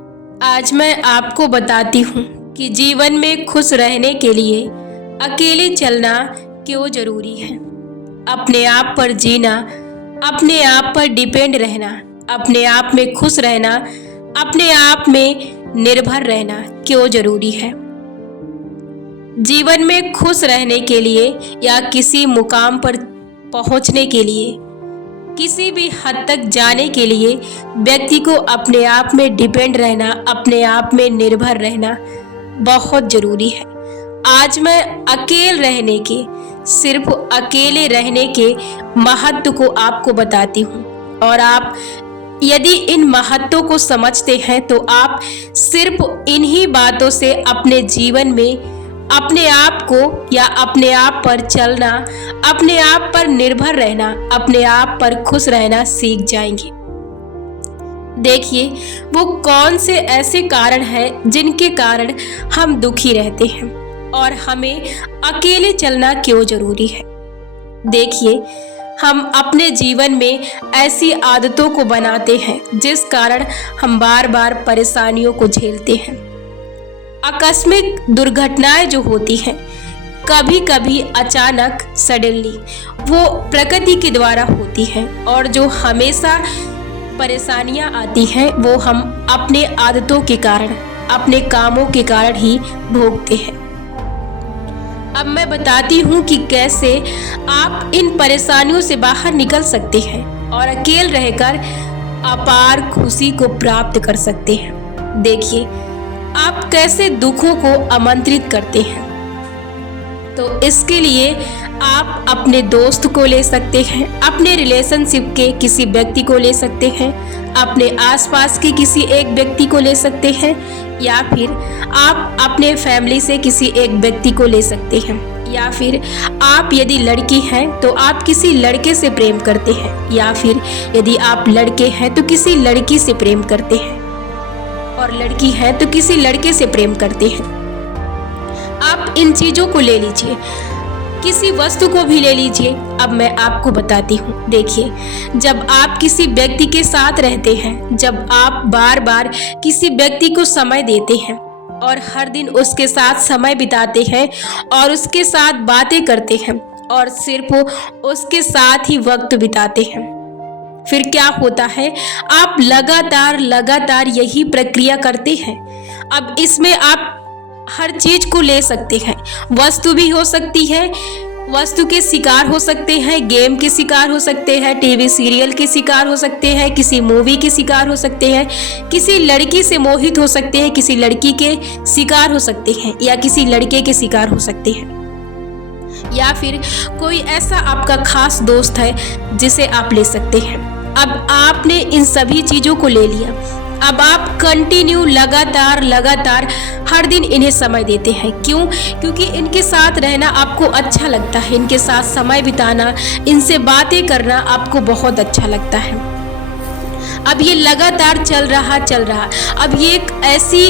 आज मैं आपको बताती हूँ कि जीवन में खुश रहने के लिए अकेले चलना क्यों जरूरी है। अपने आप पर जीना, अपने आप पर डिपेंड रहना, अपने आप में खुश रहना, अपने आप में निर्भर रहना क्यों जरूरी है। जीवन में खुश रहने के लिए या किसी मुकाम पर पहुंचने के लिए, किसी भी हद तक जाने के लिए व्यक्ति को अपने आप में डिपेंड रहना, अपने आप में निर्भर रहना बहुत जरूरी है। आज मैं सिर्फ अकेले रहने के महत्व को आपको बताती हूँ, और आप यदि इन महत्वों को समझते हैं तो आप सिर्फ इन्हीं बातों से अपने जीवन में अपने आप को या अपने आप पर चलना, अपने आप पर निर्भर रहना, अपने आप पर खुश रहना सीख जाएंगे। देखिए, वो कौन से ऐसे कारण हैं जिनके कारण हम दुखी रहते हैं और हमें अकेले चलना क्यों जरूरी है। देखिए, हम अपने जीवन में ऐसी आदतों को बनाते हैं जिस कारण हम बार बार परेशानियों को झेलते हैं। आकस्मिक दुर्घटनाएं जो होती हैं, कभी कभी अचानक सडनली, वो प्रकृति के द्वारा होती हैं, और जो हमेशा परेशानियां आती हैं वो हम अपने आदतों के कारण, अपने कामों के कारण ही भोगते हैं। अब मैं बताती हूँ कि कैसे आप इन परेशानियों से बाहर निकल सकते हैं और अकेले रहकर अपार खुशी को प्राप्त कर सकते हैं। देखिए, आप कैसे दुखों को आमंत्रित करते हैं। तो इसके लिए आप अपने दोस्त को ले सकते हैं, अपने रिलेशनशिप के किसी व्यक्ति को ले सकते हैं, अपने आसपास के किसी एक व्यक्ति को ले सकते हैं, या फिर आप अपने फैमिली से किसी एक व्यक्ति को ले सकते हैं, या फिर आप यदि लड़की हैं तो आप किसी लड़के से प्रेम करते हैं, या फिर यदि आप लड़के हैं तो किसी लड़की से प्रेम करते हैं, और लड़की है तो किसी लड़के से प्रेम करते हैं। आप इन चीजों को ले लीजिए, किसी वस्तु को भी ले लीजिए। अब मैं आपको बताती हूँ। देखिए, जब आप किसी व्यक्ति के साथ रहते हैं, जब आप बार बार किसी व्यक्ति को समय देते हैं और हर दिन उसके साथ समय बिताते हैं और उसके साथ बातें करते हैं और सिर्फ उसके साथ ही वक्त बिताते हैं, फिर क्या होता है, आप लगातार यही प्रक्रिया करते हैं। अब इसमें आप हर चीज को ले सकते हैं, वस्तु भी हो सकती है, वस्तु के शिकार हो सकते हैं, गेम के शिकार हो सकते हैं, टीवी सीरियल के शिकार हो सकते हैं, किसी मूवी के शिकार हो सकते हैं, किसी लड़की से मोहित हो सकते हैं, किसी लड़की के शिकार हो सकते हैं, या किसी लड़के के शिकार हो सकते हैं, या फिर कोई ऐसा आपका खास दोस्त है जिसे आप ले सकते हैं। अब आपने इन सभी चीजों को ले लिया। अब आप कंटिन्यू लगातार हर दिन इन्हें समय देते हैं। क्यों? क्योंकि इनके साथ रहना आपको अच्छा लगता है, इनके साथ समय बिताना, इनसे बातें करना आपको बहुत अच्छा लगता है। अब ये लगातार चल रहा, अब ये एक ऐसी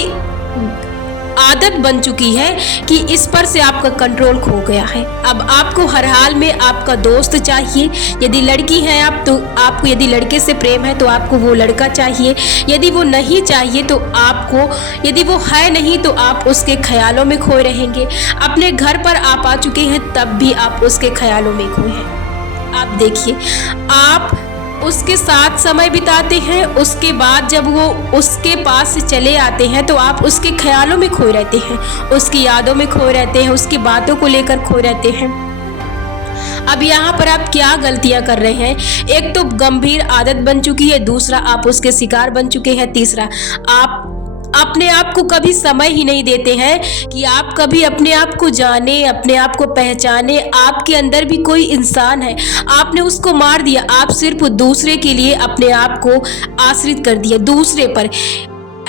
आदत बन चुकी है कि इस पर से आपका कंट्रोल खो गया है। अब आपको हर हाल में आपका दोस्त चाहिए। यदि लड़की है आप तो आपको, यदि लड़के से प्रेम है तो आपको वो लड़का चाहिए। यदि वो नहीं चाहिए तो आपको, यदि वो है नहीं तो आप उसके ख्यालों में खोए रहेंगे। अपने घर पर आप आ चुके हैं तब भी आप उसके ख्यालों में खोए हैं। आप देखिए, आप उसके साथ समय बिताते हैं, उसके बाद जब वो उसके पास से चले आते हैं तो आप उसके ख्यालों में खोए रहते हैं, उसकी यादों में खोए रहते हैं, उसकी बातों को लेकर खोए रहते हैं। अब यहाँ पर आप क्या गलतियां कर रहे हैं? एक तो गंभीर आदत बन चुकी है, दूसरा आप उसके शिकार बन चुके हैं, तीसरा आप अपने आप को कभी समय ही नहीं देते हैं कि आप कभी अपने आप को जाने, अपने आप को पहचाने। आपके अंदर भी कोई इंसान है, आपने उसको मार दिया। आप सिर्फ दूसरे के लिए अपने आप को आश्रित कर दिया, दूसरे पर।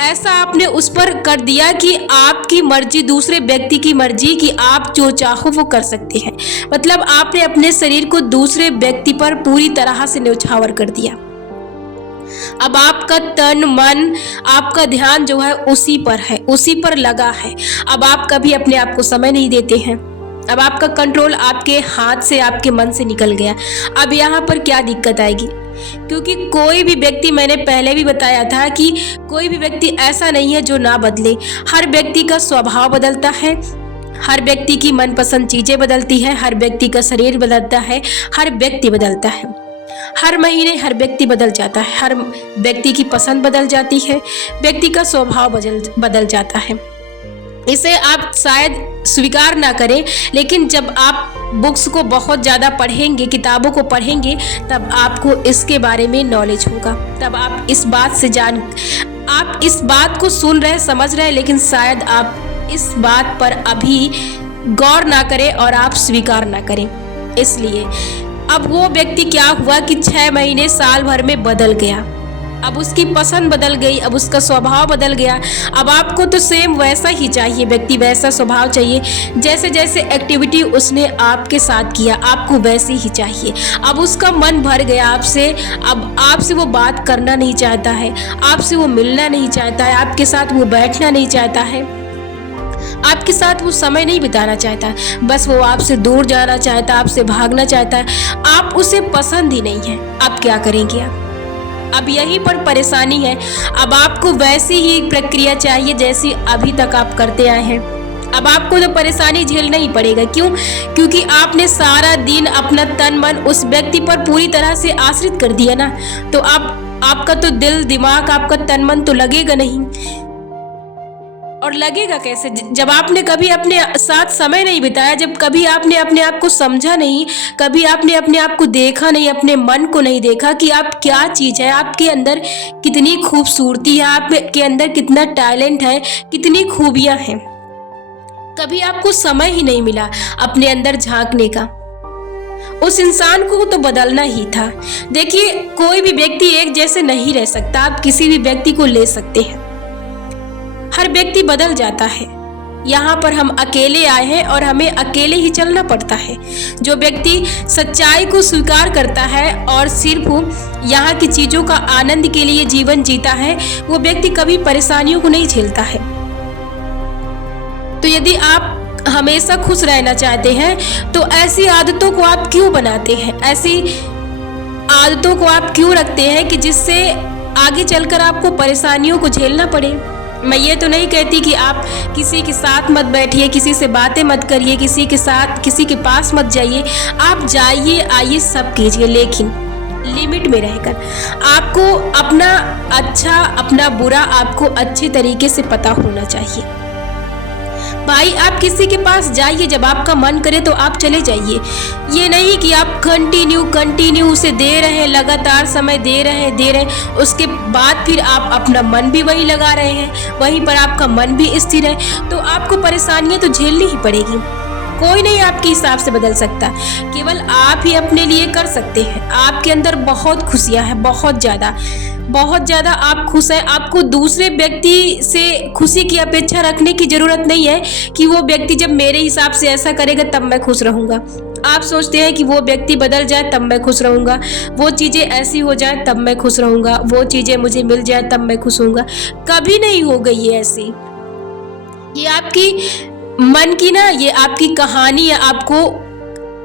ऐसा आपने उस पर कर दिया कि आपकी मर्जी, दूसरे व्यक्ति की मर्जी, कि आप जो चाहो वो कर सकते हैं। मतलब आपने अपने शरीर को दूसरे व्यक्ति पर पूरी तरह से न्यौछावर कर दिया। अब आपका तन मन, आपका ध्यान जो है उसी पर है, उसी पर लगा है। अब आप कभी अपने आप को समय नहीं देते हैं। अब आपका कंट्रोल आपके हाथ से, आपके मन से निकल गया। अब यहाँ पर क्या दिक्कत आएगी? क्योंकि कोई भी व्यक्ति, मैंने पहले भी बताया था कि कोई भी व्यक्ति ऐसा नहीं है जो ना बदले। हर व्यक्ति का स्वभाव बदलता है, हर व्यक्ति की मनपसंद चीजें बदलती है, हर व्यक्ति का शरीर बदलता है, हर व्यक्ति बदलता है। हर महीने हर व्यक्ति बदल जाता है, हर व्यक्ति की पसंद बदल जाती है, व्यक्ति का स्वभाव बदल जाता है। इसे आप शायद स्वीकार ना करें, लेकिन जब आप बुक्स को बहुत ज़्यादा पढ़ेंगे, किताबों को पढ़ेंगे, तब आपको इसके बारे में नॉलेज होगा। तब आप इस बात को सुन रहे, समझ रहे, लेकिन शायद आप इस बात पर अभी गौर ना करें और आप स्वीकार ना करें। इसलिए अब वो व्यक्ति क्या हुआ कि 6 महीने, साल भर में बदल गया। अब उसकी पसंद बदल गई, अब उसका स्वभाव बदल गया। अब आपको तो सेम वैसा ही चाहिए, व्यक्ति वैसा स्वभाव चाहिए, जैसे जैसे एक्टिविटी उसने आपके साथ किया आपको वैसे ही चाहिए। अब उसका मन भर गया आपसे, अब आपसे वो बात करना नहीं चाहता है, आपसे वो मिलना नहीं चाहता है, आपके साथ वो बैठना नहीं चाहता है, आपके साथ वो समय नहीं बिताना चाहता, बस वो आपसे दूर जाना चाहता है, आपसे भागना चाहता है, आप उसे पसंद ही नहीं है। अब क्या करेंगे आप? अब यहीं पर परेशानी है। अब आपको वैसी ही प्रक्रिया चाहिए जैसी अभी तक आप करते आए हैं। अब आपको तो परेशानी झेलना ही पड़ेगा। क्यों? क्योंकि आपने सारा दिन अपना तन मन उस व्यक्ति पर पूरी तरह से आश्रित कर दिया ना, तो अब आपका तो दिल दिमाग, आपका तन मन तो लगेगा नहीं। और लगेगा कैसे? जब आपने कभी अपने साथ समय नहीं बिताया, जब कभी आपने अपने आप को समझा नहीं, कभी आपने अपने आप को देखा नहीं, अपने मन को नहीं देखा कि आप क्या चीज़ है, आपके अंदर कितनी खूबसूरती है, आपके अंदर कितना टैलेंट है, कितनी खूबियाँ हैं। कभी आपको समय ही नहीं मिला अपने अंदर झांकने का। उस इंसान को तो बदलना ही था। देखिए, कोई भी व्यक्ति एक जैसे नहीं रह सकता। आप किसी भी व्यक्ति को ले सकते हैं, हर व्यक्ति बदल जाता है। यहाँ पर हम अकेले आए हैं और हमें अकेले ही चलना पड़ता है। जो व्यक्ति सच्चाई को स्वीकार करता है और सिर्फ यहाँ की चीज़ों का आनंद के लिए जीवन जीता है, वो व्यक्ति कभी परेशानियों को नहीं झेलता है। तो यदि आप हमेशा खुश रहना चाहते हैं तो ऐसी आदतों को आप क्यों बनाते हैं? ऐसी आदतों को आप क्यों रखते हैं कि जिससे आगे चलकर आपको परेशानियों को झेलना पड़े? मैं ये तो नहीं कहती कि आप किसी के साथ मत बैठिए, किसी से बातें मत करिए, किसी के पास मत जाइए। आप जाइए, आइए, सब कीजिए, लेकिन लिमिट में रहकर। आपको अपना अच्छा, अपना बुरा आपको अच्छे तरीके से पता होना चाहिए। भाई, आप किसी के पास जाइए, जब आपका मन करे तो आप चले जाइए। ये नहीं कि आप कंटिन्यू उसे दे रहे हैं, लगातार समय दे रहे हैं, उसके बाद फिर आप अपना मन भी वही लगा रहे हैं, वहीं पर आपका मन भी स्थिर है, तो आपको परेशानियां तो झेलनी ही पड़ेगी। कोई नहीं आपके हिसाब से बदल सकता, केवल आप ही अपने लिए कर सकते हैं। आपके अंदर बहुत खुशियां हैं, बहुत ज़्यादा आप खुश हैं। आपको दूसरे व्यक्ति से खुशी की अपेक्षा रखने की ज़रूरत नहीं है कि वो व्यक्ति जब मेरे हिसाब से ऐसा करेगा तब मैं खुश रहूँगा। आप सोचते हैं कि वो व्यक्ति बदल जाए तब मैं खुश रहूँगा, वो चीज़ें ऐसी हो जाए तब मैं खुश रहूँगा, वो चीज़ें मुझे मिल जाए तब मैं खुश होऊंगा। कभी नहीं हो गई है ऐसी। ये आपकी मन की ना, ये आपकी कहानी है आपको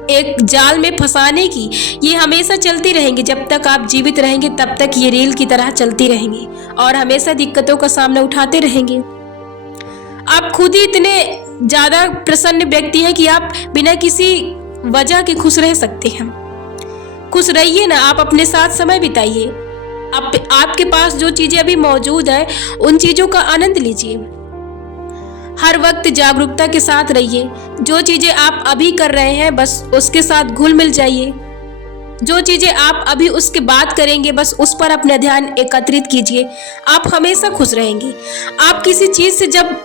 एक जाल में फंसाने की। ये हमेशा चलती रहेंगी, जब तक आप जीवित रहेंगे तब तक ये रील की तरह चलती रहेंगी और हमेशा दिक्कतों का सामना उठाते रहेंगे। आप खुद ही इतने ज़्यादा प्रसन्न व्यक्ति हैं कि आप बिना किसी वजह के खुश रह सकते हैं। खुश रहिए ना, आप अपने साथ समय बिताइए। आपके पास जो चीज़ें अभी मौजूद है उन चीज़ों का आनंद लीजिए। हर वक्त जागरूकता के साथ रहिए। जो चीज़ें आप अभी कर रहे हैं बस उसके साथ घुल मिल जाइए। जो चीज़ें आप अभी उसके बाद करेंगे बस उस पर अपना ध्यान एकत्रित कीजिए। आप हमेशा खुश रहेंगे। आप किसी चीज़ से जब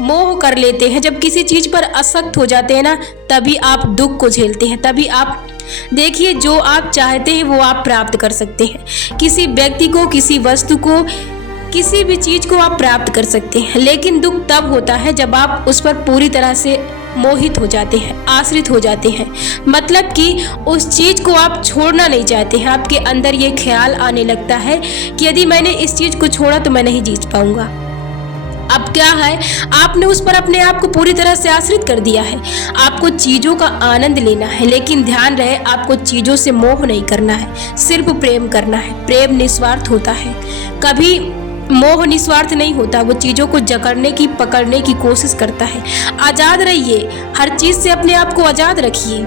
मोह कर लेते हैं, जब किसी चीज़ पर आसक्त हो जाते हैं ना, तभी आप दुख को झेलते हैं। तभी आप देखिए, जो आप चाहते हैं वो आप प्राप्त कर सकते हैं। किसी व्यक्ति को, किसी वस्तु को, किसी भी चीज़ को आप प्राप्त कर सकते हैं, लेकिन दुख तब होता है जब आप उस पर पूरी तरह से मोहित हो जाते हैं, आश्रित हो जाते हैं। मतलब कि उस चीज़ को आप छोड़ना नहीं चाहते हैं। आपके अंदर ये ख्याल आने लगता है कि यदि मैंने इस चीज़ को छोड़ा तो मैं नहीं जी पाऊंगा। अब क्या है, आपने उस पर अपने आप को पूरी तरह से आश्रित कर दिया है। आपको चीजों का आनंद लेना है, लेकिन ध्यान रहे आपको चीजों से मोह नहीं करना है, सिर्फ प्रेम करना है। प्रेम निस्वार्थ होता है, कभी मोह निस्वार्थ नहीं होता। वो चीजों को जकड़ने की, पकड़ने की कोशिश करता है। आजाद रहिए, हर चीज से अपने आप को आजाद रखिए।